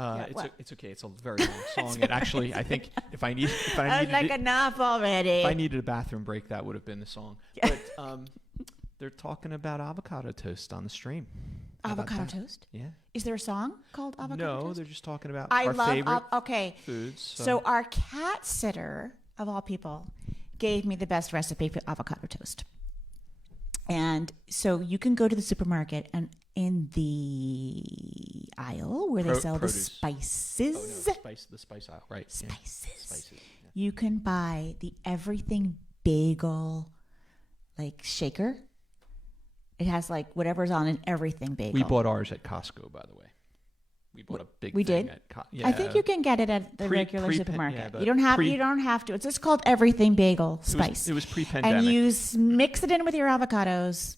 it's okay. It's a very long song, and actually, I think if I needed enough already. if I needed a bathroom break, that would have been the song. But they're talking about avocado toast on the stream. Avocado toast? Yeah. Is there a song called avocado toast? No, they're just talking about I our love favorite okay. foods. So our cat sitter, of all people, gave me the best recipe for avocado toast. And so you can go to the supermarket and in the aisle where they sell produce. the spices. Oh, no, the spice aisle, right. Spices. Yeah. Spices. Yeah. You can buy the everything bagel like shaker. It has like whatever's on an everything bagel. We bought ours at Costco, by the way. We bought a big we thing did? at Costco. Yeah. I think you can get it at the regular supermarket. Yeah, you don't have to. It's just called everything bagel spice. It was pre-pandemic. And you mix it in with your avocados.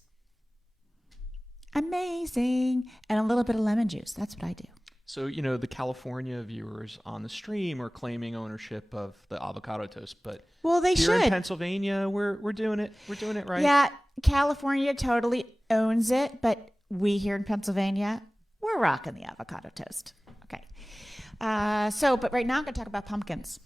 Amazing. And a little bit of lemon juice. That's what I do. So, the California viewers on the stream are claiming ownership of the avocado toast, but they here should. in Pennsylvania, we're doing it. We're doing it right. Yeah, California totally owns it, but we here in Pennsylvania, we're rocking the avocado toast. Okay. But right now I'm going to talk about pumpkins.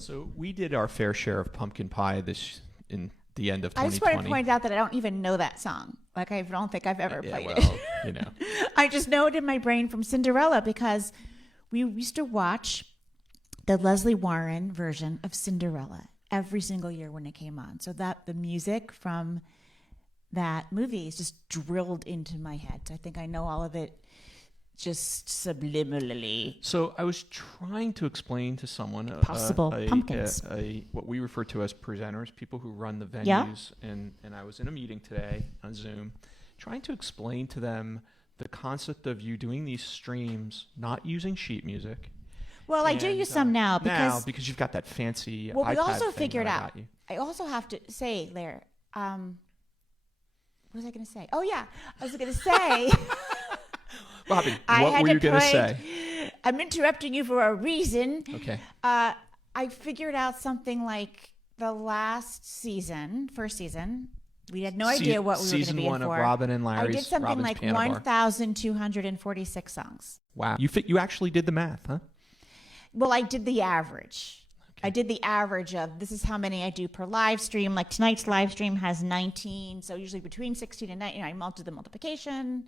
So we did our fair share of pumpkin pie in the end of 2020. I just want to point out that I don't even know that song. Like, I don't think I've ever played it. I just know it in my brain from Cinderella because we used to watch the Leslie Warren version of Cinderella every single year when it came on. So that the music from that movie is just drilled into my head. I think I know all of it just subliminally. So I was trying to explain to someone Possible pumpkins. What we refer to as presenters, people who run the venues, Yeah. and I was in a meeting today on Zoom, trying to explain to them the concept of you doing these streams, not using sheet music. Well, I do use some now because you've got that fancy well, iPad we also thing figured that I out. got you. I also have to say, Lair, what was I going to say? Oh, yeah. I was going to say... Bobby, what were you going to say? I'm interrupting you for a reason. Okay. I figured out something like the first season. We had no idea what we were going to be in for. Season 1 of Robin and Larry's. I did something Robin's like Piano Bar. 1,246 songs. Wow. You actually did the math, huh? Well, I did the average. Okay. I did the average of this is how many I do per live stream. Like tonight's live stream has 19, so usually between 16 and 19. I did the multiplication.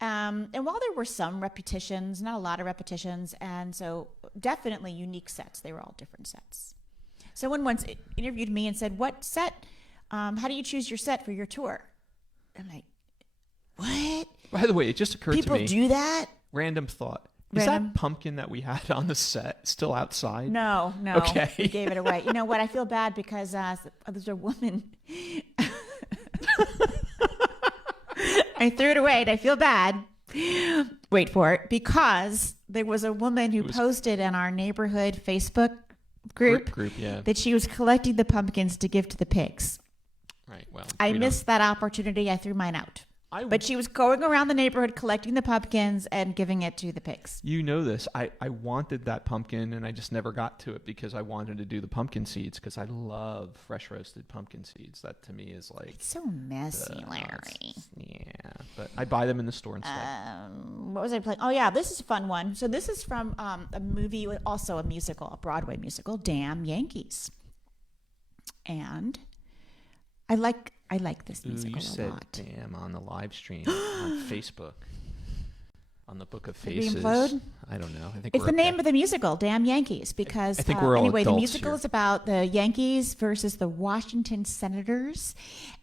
And while there were some repetitions, not a lot of repetitions, and so definitely unique sets. They were all different sets. Someone once interviewed me and said, "What set? How do you choose your set for your tour?" I'm like, "What?" By the way, it just occurred to me. People do that? Random thought. Is that pumpkin that we had on the set still outside? No. Okay. We gave it away. You know what? I feel bad because there's a woman. I threw it away and I feel bad. Wait for it. Because there was a woman who posted in our neighborhood Facebook group yeah. that she was collecting the pumpkins to give to the pigs. Right. Well, I missed that opportunity. I threw mine out. But she was going around the neighborhood collecting the pumpkins and giving it to the pigs. You know this. I wanted that pumpkin and I just never got to it because I wanted to do the pumpkin seeds because I love fresh roasted pumpkin seeds. That to me is like... It's so messy, Larry. Yeah, but I buy them in the store instead. What was I playing? Oh, yeah, this is a fun one. So this is from a movie, also a musical, a Broadway musical, Damn Yankees. And I like this musical you said a lot. damn on the live stream on Facebook. On the Book of Faces. Being flowed? I don't know. I think it's the name of the musical, Damn Yankees, because I think we're all anyway, the adults musical here. is about the Yankees versus the Washington Senators,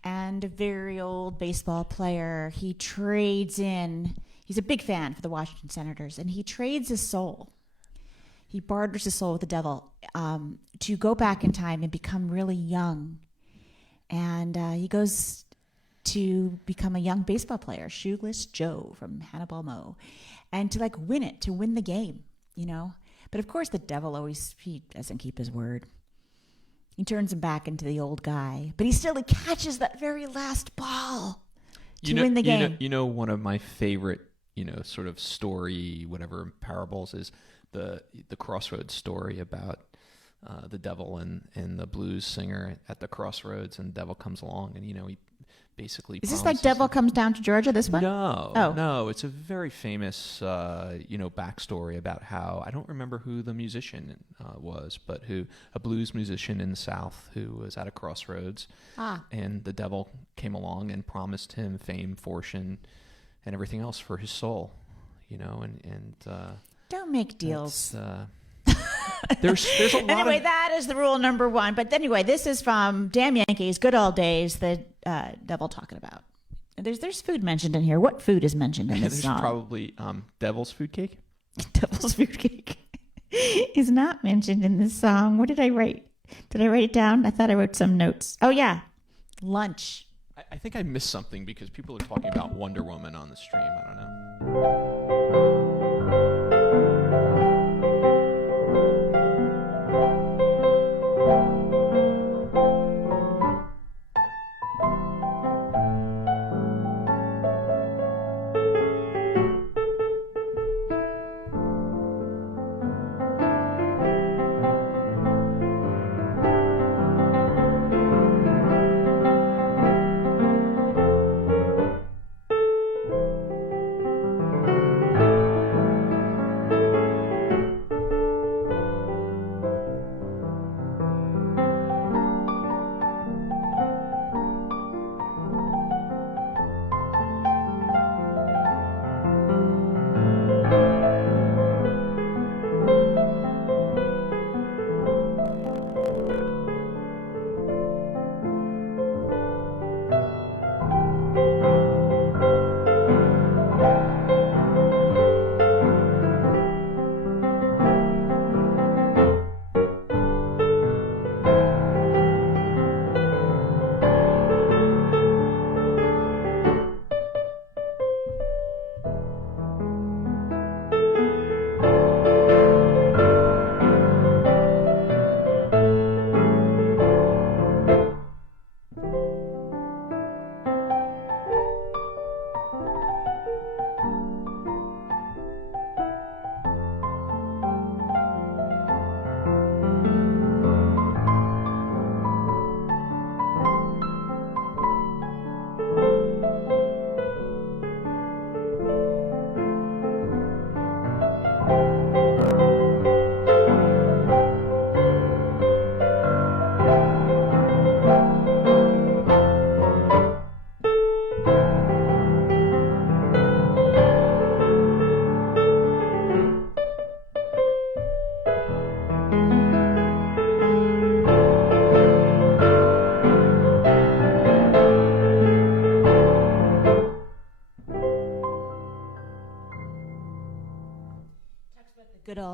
and a very old baseball player. He trades in. He's a big fan for the Washington Senators, and he trades his soul. He barters his soul with the devil to go back in time and become really young. And he goes to become a young baseball player, Shoeless Joe from Hannibal Moe, and to win the game, you know. But of course, the devil he doesn't keep his word. He turns him back into the old guy, but he catches that very last ball to win the game. You know, one of my favorite, sort of story, whatever parables is the Crossroads story about the devil and the blues singer at the crossroads, and the devil comes along and he basically is this like Devil Comes Down to Georgia, this one? No, it's a very famous backstory about how I don't remember who the musician was, but a blues musician in the South who was at a crossroads, and the devil came along and promised him fame, fortune, and everything else for his soul, and don't make deals. There's a lot anyway, that is the rule number one. But anyway, this is from Damn Yankees, Good Old Days, the devil talking about. There's food mentioned in here. What food is mentioned in this song? There's probably devil's food cake. Devil's food cake is not mentioned in this song. What did I write? Did I write it down? I thought I wrote some notes. Oh, yeah. Lunch. I think I missed something because people are talking about Wonder Woman on the stream. I don't know.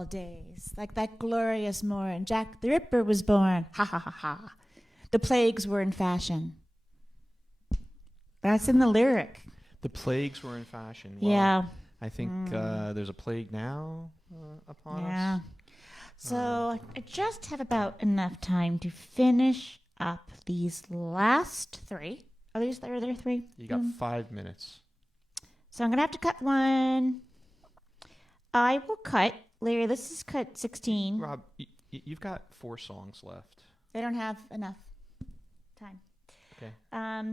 old days, like that glorious morn, Jack the Ripper was born. Ha ha ha ha. The plagues were in fashion. That's in the lyric. The plagues were in fashion. Well, Yeah. I think there's a plague now upon Yeah. us. So I just have about enough time to finish up these last three. Are there three? You got 5 minutes. So I'm going to have to cut one. I will cut. Larry, this is cut 16. Rob, you've got 4 songs left. They don't have enough time. Okay.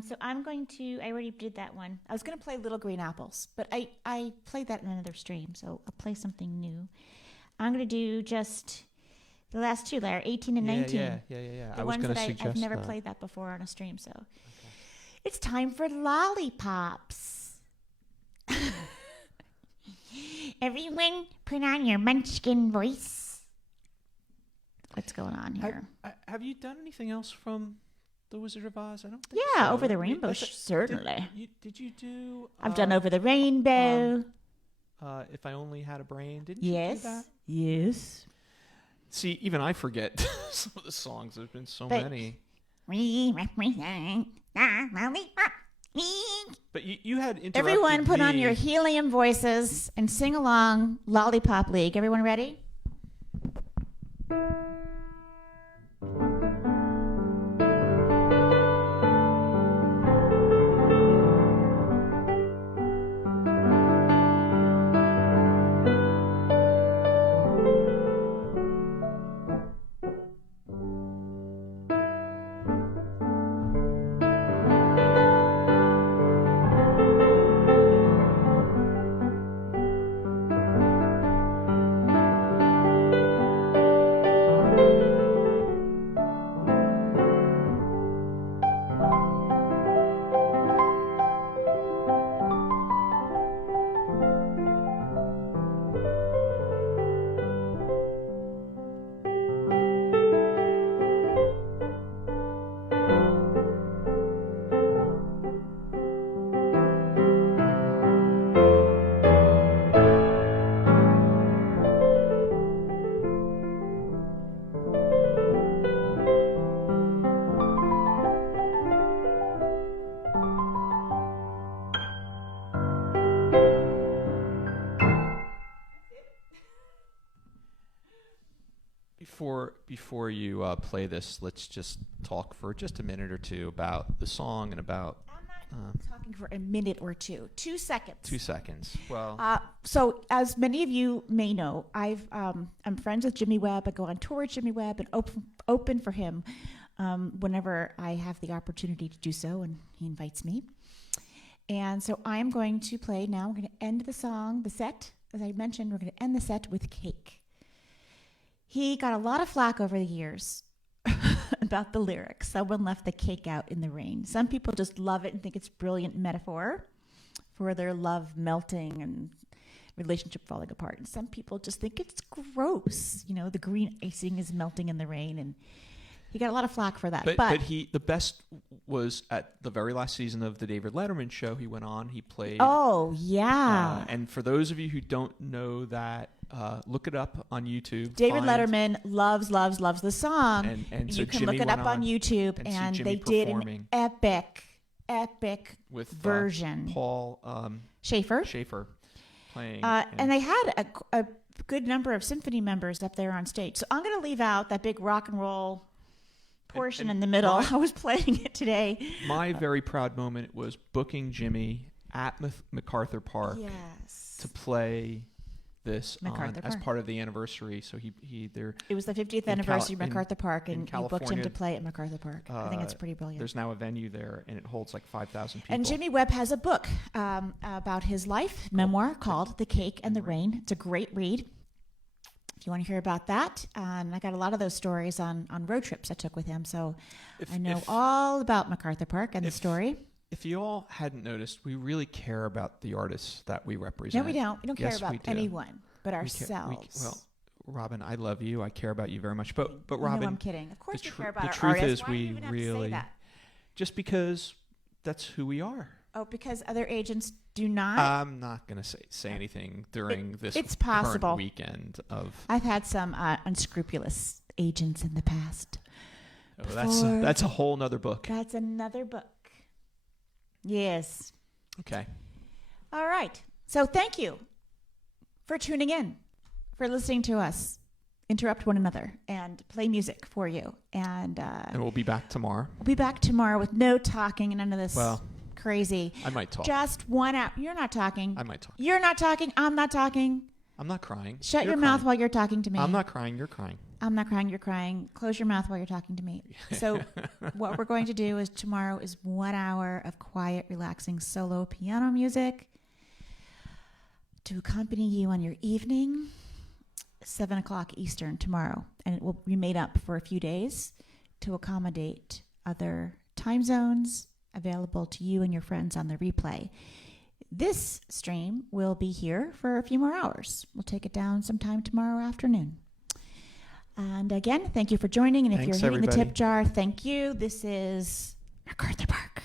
So I'm going to, I already did that one. I was going to play Little Green Apples, but I played that in another stream, so I'll play something new. I'm going to do just the last two, Larry, 18 and 19. Yeah. The I was ones going that to suggest I've never that. played that before on a stream, so. Okay. It's time for lollipops. Everyone, put on your munchkin voice. What's going on here? Have you done anything else from The Wizard of Oz? I don't think Yeah, so. Over the Rainbow, certainly. Did you do... I've done Over the Rainbow. If I Only Had a Brain, didn't you do that? Yes. See, even I forget some of the songs. There's been so many. We represent the lollipop. But you had interrupted Everyone put on me. your helium voices and sing along Lollipop League. Everyone ready? Before you play this, let's just talk for just a minute or two about the song and about... I'm not talking for a minute or two. 2 seconds. 2 seconds. Well... So as many of you may know, I'm friends with Jimmy Webb. I go on tour with Jimmy Webb and open for him whenever I have the opportunity to do so, and he invites me. And so I'm going to play now. We're going to end the set. As I mentioned, we're going to end the set with Cake. He got a lot of flack over the years about the lyrics. Someone left the cake out in the rain. Some people just love it and think it's a brilliant metaphor for their love melting and relationship falling apart. And some people just think it's gross. You know, the green icing is melting in the rain, and he got a lot of flack for that. But the best was at the very last season of the David Letterman show. He went on. He played. Oh yeah. And for those of you who don't know that, look it up on YouTube. David Letterman loves the song, and so you can Jimmy look it went up on YouTube, and see and Jimmy they did performing an epic with version. Paul Schaefer playing, and they had a good number of symphony members up there on stage. So I'm going to leave out that big rock and roll portion in the middle. I was playing it today. My very proud moment was booking Jimmy at MacArthur Park to play this as part of the anniversary. So it was the 50th anniversary of MacArthur Park, and you booked him to play at MacArthur Park. I think that's pretty brilliant. There's now a venue there, and it holds like 5,000 people. And Jimmy Webb has a book about his life, memoir called The Cake and the Rain. It's a great read if you want to hear about that. And I got a lot of those stories on road trips I took with him. So I know all about MacArthur Park and the story. If you all hadn't noticed, we really care about the artists that we represent. No, we don't. We don't care about we do. anyone but ourselves. Well, Robin, I love you. I care about you very much. But Robin, no, I'm kidding. Of course, we care about the our truth artists. is, Why do you even have to say that? just because that's who we are. Oh, because other agents do not? I'm not going to say anything during this it's possible. current weekend of... I've had some unscrupulous agents in the past. Oh, that's a whole nother book. That's another book. Yes. Okay. All right. So thank you for tuning in, for listening to us interrupt one another and play music for you. And we'll be back tomorrow. We'll be back tomorrow with no talking and none of this crazy. I might talk. Just 1 hour. You're not talking. I might talk. You're not talking. I'm not talking. I'm not crying. Shut your mouth while you're talking to me. I'm not crying. You're crying. I'm not crying. You're crying. Close your mouth while you're talking to me. So what we're going to do is tomorrow is 1 hour of quiet, relaxing solo piano music to accompany you on your evening. 7 o'clock Eastern tomorrow, and it will be made up for a few days to accommodate other time zones available to you and your friends on the replay. This stream will be here for a few more hours. We'll take it down sometime tomorrow afternoon. And again, thank you for joining. And if Thanks, you're hitting everybody. the tip jar, thank you. This is MacArthur Park.